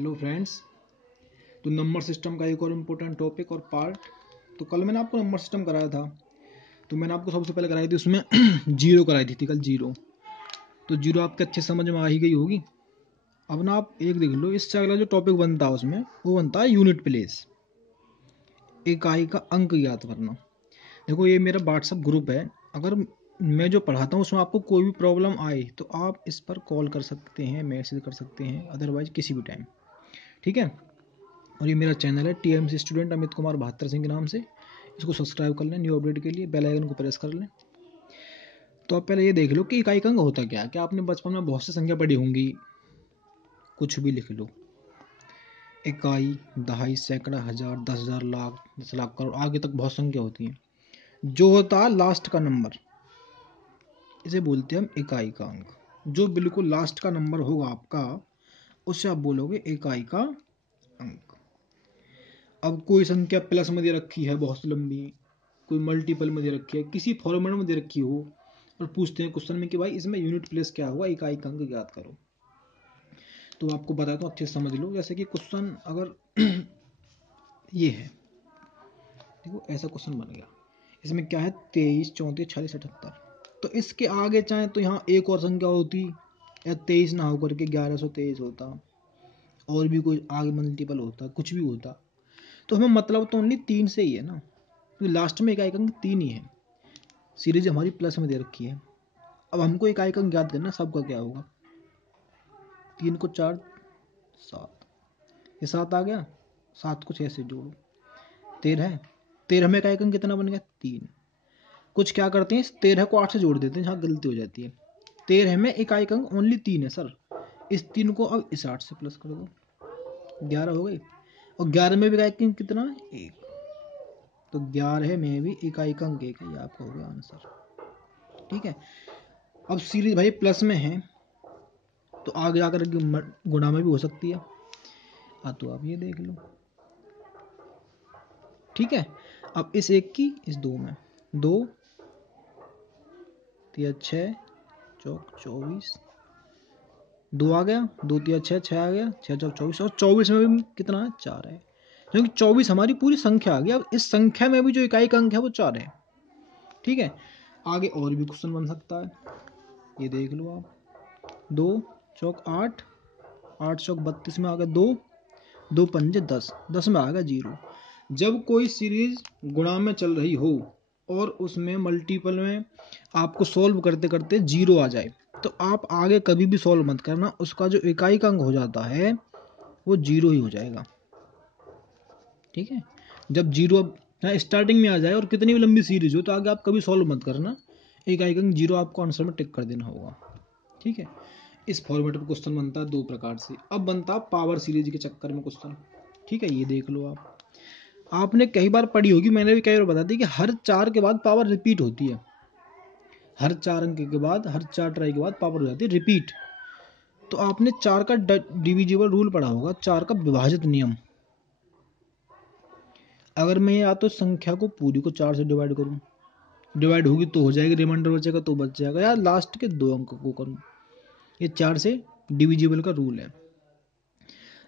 Hello friends. तो number system का एक और इम्पोर्टेंट टॉपिक और पार्ट। तो कल मैंने आपको नंबर सिस्टम कराया था, तो मैंने आपको सबसे पहले कराई थी उसमें जीरो कराई थी कल जीरो। तो जीरो आपके अच्छे समझ में आ ही गई होगी। अब ना आप एक देख लो, इससे अगला जो टॉपिक बनता है उसमें वो बनता है यूनिट प्लेस, इकाई का अंक ज्ञात करना। देखो ये मेरा व्हाट्सअप ग्रुप है, अगर मैं जो पढ़ाता हूँ उसमें आपको कोई भी प्रॉब्लम आए तो आप इस पर कॉल कर सकते हैं, मैसेज कर सकते हैं, अदरवाइज किसी भी टाइम, ठीक है। और ये मेरा चैनल है टीएमसी स्टूडेंट अमित कुमार 72 सिंह के नाम से। इसको सब्सक्राइब कर लें, न्यू अपडेट के लिए बेल आइकन को प्रेस कर लें। तो आप पहले ये देख लो कि इकाई का अंक होता क्या है। क्या आपने बचपन में बहुत सी संख्या पढ़ी होंगी, कुछ भी लिख लो, इकाई, दहाई, सैकड़ा, हजार, 10,000, लाख, 10 लाख, करोड़, आगे तक बहुत संख्या होती है। जो होता है लास्ट का नंबर, इसे बोलते हैं हम इकाई का अंक। जो बिल्कुल लास्ट का नंबर होगा आपका, उससे आप बोलोगे इकाई का अंक। अब कोई संख्या प्लस में दे रखी है बहुत लंबी, कोई मल्टीपल में दे रखी है, किसी फॉर्मेट में दे रखी हो, और पूछते हैं क्वेश्चन में कि भाई इसमें यूनिट प्लेस क्या हुआ, इकाई का अंक ज्ञात करो। तो आपको बताता हूँ, अच्छे से समझ लो। जैसे कि क्वेश्चन अगर ये है, देखो ऐसा क्वेश्चन बन गया। इसमें क्या है, 23, 34, 46, 78। तो इसके आगे चाहे तो यहाँ एक और संख्या होती, या 23 ना होकर के 1123 होता, और भी कोई आगे मल्टीपल होता, कुछ भी होता। तो हमें मतलब तो ओनली 3 से ही है ना, क्योंकि लास्ट में इकाई का अंक 3 ही है। सीरीज हमारी प्लस में दे रखी है। अब हमको इकाई का अंक ज्ञात करना, सबका क्या होगा, 3 को 4, 7, ये 7 आ गया, 7 को 6 से जोड़ो, 13 है। 13 में इकाई का अंक कितना बन गया, 3। कुछ क्या करते हैं, इस 13 को 8 से जोड़ देते हैं, जहाँ गलती हो जाती है। 13 में इकाई का अंक ओनली 3 है सर। इस 3 को अब इस 8 से प्लस कर दो, 11 हो गई। और 11 में भी इकाई का अंक कितना है, 1। तो 11 में भी इकाई का अंक 1 है, ये आपका हो गया आंसर, ठीक है। अब सीरीज भाई प्लस में है, तो आगे जाकर गुणा में भी हो सकती है। तो आप ये देख लो, ठीक है। अब इस 1 की इस 2 में, 2 3 6 चौक 24, 2 आ गया, 2 3 6, 6 आ गया, 6 चौक 24, और 24 में भी कितना है, 4 है, क्योंकि 24 हमारी पूरी संख्या आ गई। अब इस संख्या में भी जो इकाई का अंक है वो 4 है, ठीक है। आगे और भी क्वेश्चन बन सकता है, ये देख लो आप। 2 चौक 8, 8 चौक 32 में आ गया 2, 2 पंजे 10, 10 में आ गया 0। जब कोई सीरीज गुणा में चल रही हो और उसमें मल्टीपल में आपको सॉल्व करते करते 0 आ जाए, तो आप आगे कभी भी सॉल्व मत करना, उसका जो इकाई का अंक हो जाता है वो 0 ही हो जाएगा, ठीक है। जब 0 स्टार्टिंग में आ जाए और कितनी भी लंबी सीरीज हो, तो आगे आप कभी सॉल्व मत करना, इकाई का अंक 0 आपको आंसर में टिक कर देना होगा, ठीक है। इस फॉर्मेट में क्वेश्चन बनता है 2 प्रकार से। अब बनता है पावर सीरीज के चक्कर में क्वेश्चन, ठीक है। ये देख लो आप, आपने कई बार पढ़ी होगी, मैंने भी कई बार बता दी कि हर 4 के बाद पावर रिपीट होती है। हर 4 अंक के बाद, हर 4 ट्राई के बाद पावर हो जाती है रिपीट। तो आपने 4 का डिविजिबल रूल पढ़ा होगा, 4 का विभाजित नियम। अगर मैं या तो संख्या को पूरी को 4 से डिवाइड करूं, डिवाइड होगी तो हो जाएगी, रिमाइंडर बचेगा तो बच जाएगा, या लास्ट के 2 अंक को करूं, ये 4 से डिविजिबल का रूल है।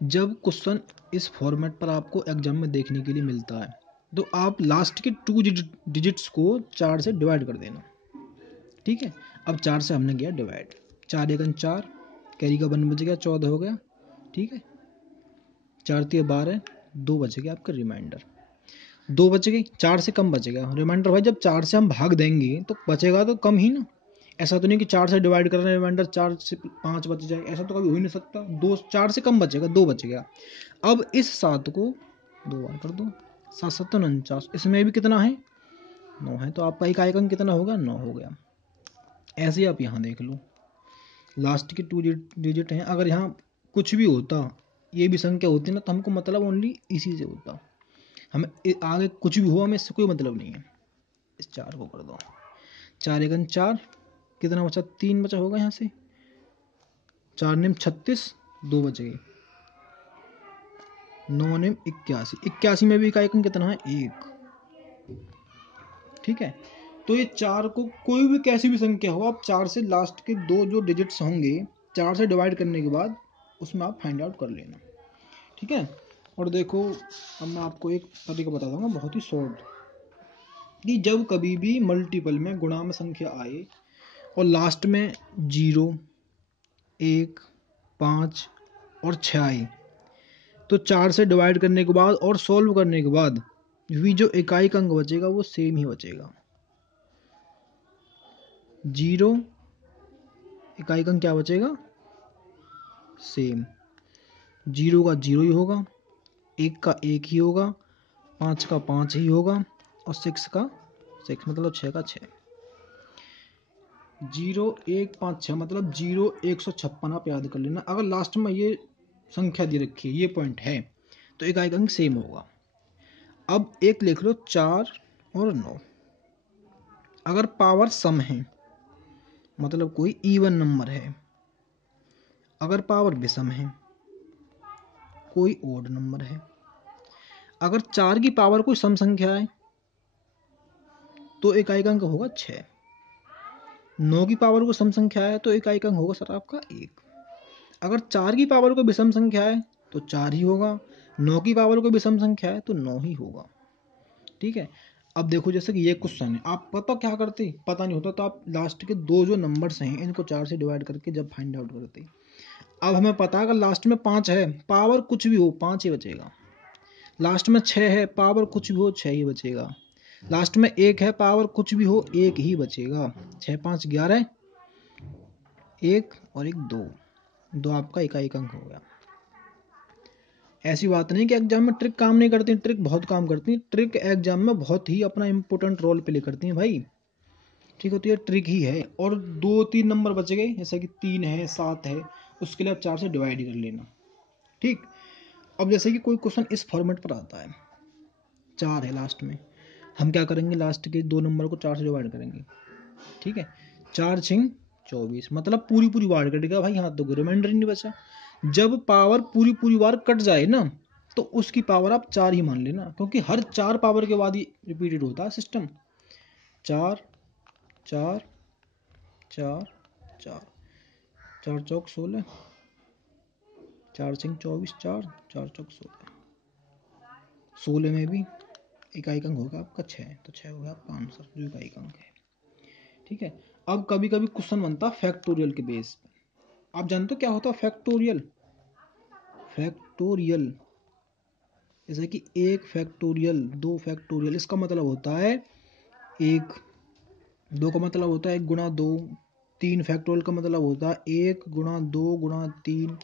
जब क्वेश्चन इस फॉर्मेट पर आपको एग्जाम में देखने के लिए मिलता है, तो आप लास्ट के 2 डिजिट्स को 4 से डिवाइड कर देना, ठीक है। अब 4 से हमने किया डिवाइड, 4 एकन 4, कैरी का 1 बच गया, 14 हो गया, ठीक है। 4 3 12, 2 बच गया आपका रिमाइंडर, 2 बच गई, 4 से कम बचेगा रिमाइंडर। भाई जब 4 से हम भाग देंगे तो बचेगा तो कम ही ना। ऐसा तो नहीं कि 4 से डिवाइड कर रहे हैं, रिमाइंडर 4 से 5 बच जाए, ऐसा तो कभी हो ही नहीं सकता। 2 4 से कम बचेगा, 2 बच गया। अब इस 7 को 2 बार कर दो, 7 7 49, इसमें भी कितना है, 9 है, तो आपका इकाई का अंक कितना होगा, 9 हो गया। ऐसे आप यहाँ देख लो, लास्ट के 2 डिजिट हैं। अगर यहाँ कुछ भी होता, ये भी संख्या होती ना, तो हमको मतलब ओनली इसी से होता, हमें आगे कुछ भी हुआ हमें इससे कोई मतलब नहीं है। इस 4 को कर दो, 4 एकन 4, कितना बचा, 3 बचा होगा यहाँ से, 4 नेम 36, 2 बच गए, 9 नेम 81, 81 में भी इकाई अंक कितना है, 1, ठीक है। तो ये 4 को कोई भी कैसी भी संख्या हो, आप 4 से लास्ट के 2 जो डिजिट्स होंगे 4 से डिवाइड करने के बाद उसमें आप फाइंड आउट कर लेना। ठीक है। और देखो अब मैं आपको एक तरीका बता दूंगा बहुत ही शॉर्ट, कि जब कभी भी मल्टीपल में गुणा में संख्या आए और लास्ट में 0, 1, 5 और 6 आए, तो 4 से डिवाइड करने के बाद और सॉल्व करने के बाद भी जो इकाई का अंक बचेगा वो सेम ही बचेगा। 0 इकाई का अंक क्या बचेगा, सेम। 0 का 0 ही होगा, 1 का 1 ही होगा, 5 का 5 ही होगा और 6 का 6, मतलब 6 का 6। 0, 1, 5, 6 मतलब 0, 156 आप याद कर लेना। अगर लास्ट में ये संख्या दे रखी है, ये पॉइंट है, तो इकाई का अंक सेम होगा। अब एक लिख लो 4 और 9। अगर पावर सम है मतलब कोई इवन नंबर है, अगर पावर विषम है कोई ओड नंबर है, अगर 4 की पावर कोई सम संख्या है तो इकाई का अंक होगा 6। 9 की पावर को सम संख्या है तो इकाई का अंक होगा सर आपका 1। अगर 4 की पावर को विषम संख्या है तो 4 ही होगा, 9 की पावर को विषम संख्या है तो 9 ही होगा। ठीक है। अब देखो जैसे कि ये क्वेश्चन है, आप पता क्या करते, पता नहीं होता तो आप लास्ट के दो जो नंबर्स हैं इनको 4 से डिवाइड करके जब फाइंड आउट करते। अब हमें पता है अगर लास्ट में 5 है, पावर कुछ भी हो 5 ही बचेगा। लास्ट में 6 है, पावर कुछ भी हो 6 ही बचेगा। लास्ट में 1 है, पावर कुछ भी हो 1 ही बचेगा। 6, 5, 11, 1 और 1 2, 2 आपका इकाई का अंक हो गया। ऐसी बात नहीं कि एग्जाम में ट्रिक काम नहीं करती, ट्रिक बहुत काम करती है। ट्रिक एग्जाम में बहुत ही अपना इंपॉर्टेंट रोल प्ले करती हैं भाई। ठीक है, तो ये ट्रिक ही है। और 2-3 नंबर बच गए, जैसे कि 3 है, 7 है, उसके लिए आप 4 से डिवाइड कर लेना। ठीक। अब जैसे कि कोई क्वेश्चन इस फॉर्मेट पर आता है, 4 है लास्ट में, हम क्या करेंगे, लास्ट के 2 नंबर को 4 से डिवाइड करेंगे। ठीक है, 4 6 24 मतलब पूरी पूरी बार कटेगा भाई, यहाँ तो कोई रिमाइंडर ही नहीं बचा। जब पावर पूरी पूरी बार कट जाए ना तो उसकी पावर आप 4 ही मान लेना, क्योंकि हर 4 पावर के बाद ही रिपीटेड होता है सिस्टम। 4 4 4 4, 4 चौक 16, 4 6 24, 4 4 चौक 16, 16 में भी इकाई अंक होगा आपका 6, तो 6 हो गया आपका आंसर जो इकाई अंक है। ठीक है। अब कभी कभी क्वेश्चन बनता है फैक्टोरियल के बेस पे। आप जानते हो क्या होता है फैक्टोरियल? फैक्टोरियल जैसे कि 1 फैक्टोरियल, 2 फैक्टोरियल, इसका मतलब होता है 1, 2 का मतलब होता है 1 गुणा 2, 3 फैक्टोरियल का मतलब होता है 1 गुणा 2 गुणा 3,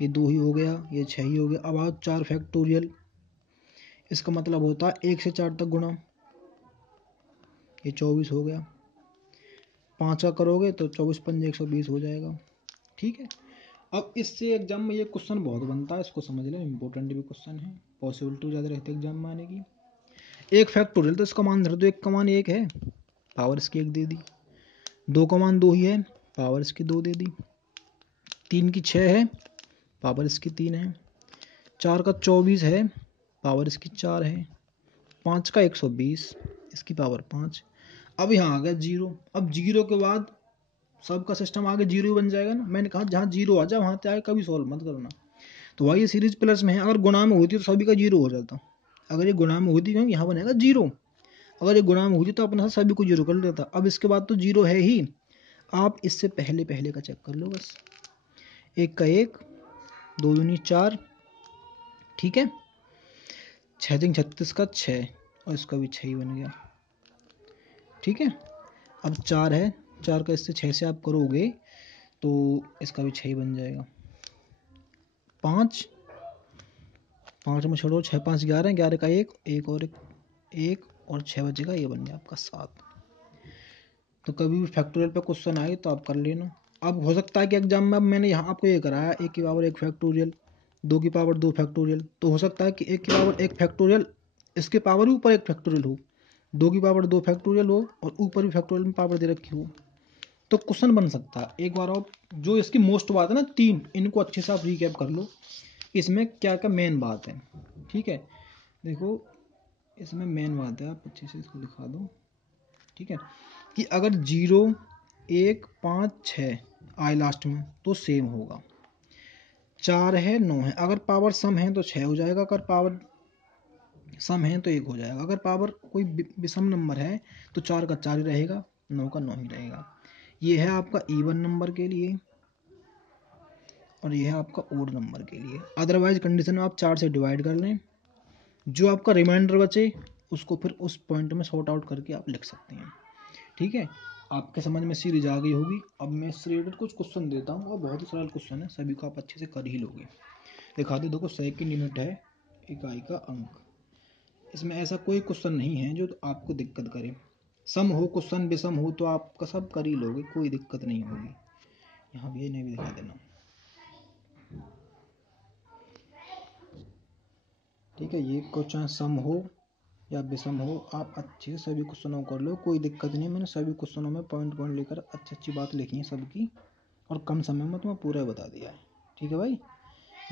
ये 2 ही हो गया, ये 6 ही हो गया। अब आओ 4 फैक्टोरियल, इसका मतलब होता है 1 से 4 तक गुणा, ये 24 हो गया। 5 का करोगे तो 24 पंजे 120 हो जाएगा। ठीक है। अब इससे एग्जाम में ये क्वेश्चन बहुत बनता है, इसको समझ लें, इंपॉर्टेंट भी क्वेश्चन है, पॉसिबिलिटी ज़्यादा रहती है एग्जाम में आने की। 1 फैक्टोरियल तो इसका मान धर दो, 1 का मान 1 है, पावर इसकी 1 दे दी। 2 का मान 2 ही है, पावर इसकी 2 दे दी। 3 की 6 है, पावर इसकी 3 है। 4 का 24 है, पावर इसकी 4 है। 5 का 120, इसकी पावर 5। अब यहाँ आ गया 0। अब 0 के बाद सबका सिस्टम आगे 0 ही बन जाएगा ना। मैंने कहा जहाँ 0 आ जाए वहाँ से आगे कभी सॉल्व मत करना। तो भाई ये सीरीज प्लस में है, अगर गुणा में होती तो सभी का 0 हो जाता। अगर ये गुणा में होती यहाँ बनेगा 0, अगर ये गुणा में होती तो अपने साथ सभी को 0 कर लेता। अब इसके बाद तो 0 है ही, आप इससे पहले पहले का चेक कर लो बस। 1 का 1, 2 दूनी 4, ठीक है। 6 दिन 36 का 6 और इसका भी 6 ही बन गया। ठीक है। अब 4 है, 4 का इससे 6 से आप करोगे तो इसका भी 6 ही बन जाएगा। 5 में छोड़ो, 6 5 11, 11 का 1, 1 और 1 और 6 बचेगा, ये बन गया आपका 7। तो कभी भी फैक्टोरियल पे क्वेश्चन आए तो आप कर लेना। अब हो सकता है कि एग्जाम में, अब मैंने यहाँ आपको ये कराया 1 की पावर 1 फैक्टोरियल, 2 की पावर 2 फैक्टोरियल, तो हो सकता है कि 1 की पावर 1 फैक्टोरियल, इसके पावर ही ऊपर 1 फैक्टोरियल हो, 2 की पावर 2 फैक्टोरियल हो और ऊपर भी फैक्टोरियल में पावर दे रखी हो, तो क्वेश्चन बन सकता है। एक बार आप जो इसकी मोस्ट बात है ना 3, इनको अच्छे से आप रिकैप कर लो, इसमें क्या क्या मेन बात है। ठीक है, देखो इसमें मेन बात है, आप अच्छे से इसको दिखा दो। ठीक है, कि अगर 0 1 5 6 आए लास्ट में तो सेम होगा। 4 है 9 है। अगर पावर सम है तो 6 हो जाएगा, अगर पावर सम है तो 1 हो जाएगा। अगर पावर कोई विषम नंबर है तो 4 का 4 ही रहेगा, 9 का 9 ही रहेगा। ये है आपका इवन नंबर के लिए और ये है आपका ओड नंबर के लिए। अदरवाइज कंडीशन में आप 4 से डिवाइड कर लें, जो आपका रिमाइंडर बचे उसको फिर उस पॉइंट में सॉर्ट आउट करके आप लिख सकते हैं। ठीक है, आपके समझ में सीरीज आ गई होगी। अब मैं इससे रिलेटेड कुछ क्वेश्चन देता हूँ और बहुत ही सरल क्वेश्चन है, सभी को आप अच्छे से कर ही लोगे। दिखा दे, देखो सेकंड यूनिट है इकाई का अंक। इसमें ऐसा कोई क्वेश्चन नहीं है जो आपको दिक्कत करे। सम हो क्वेश्चन विषम हो तो आपका सब कर ही लोगे, कोई दिक्कत नहीं होगी। यहाँ भी नहीं भी दिखा देना। ठीक है, ये क्वेश्चन सम हो या विषम हो आप अच्छे से सभी क्वेश्चनों को कर लो, कोई दिक्कत नहीं। मैंने सभी क्वेश्चनों में पॉइंट पॉइंट लेकर अच्छी अच्छी बात लिखी है सबकी, और कम समय में तुम्हें पूरा बता दिया है। ठीक है भाई,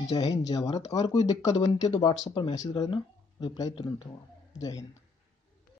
जय हिंद जय भारत। अगर कोई दिक्कत बनती है तो व्हाट्सएप पर मैसेज कर देना, रिप्लाई तुरंत होगा। जय हिंद।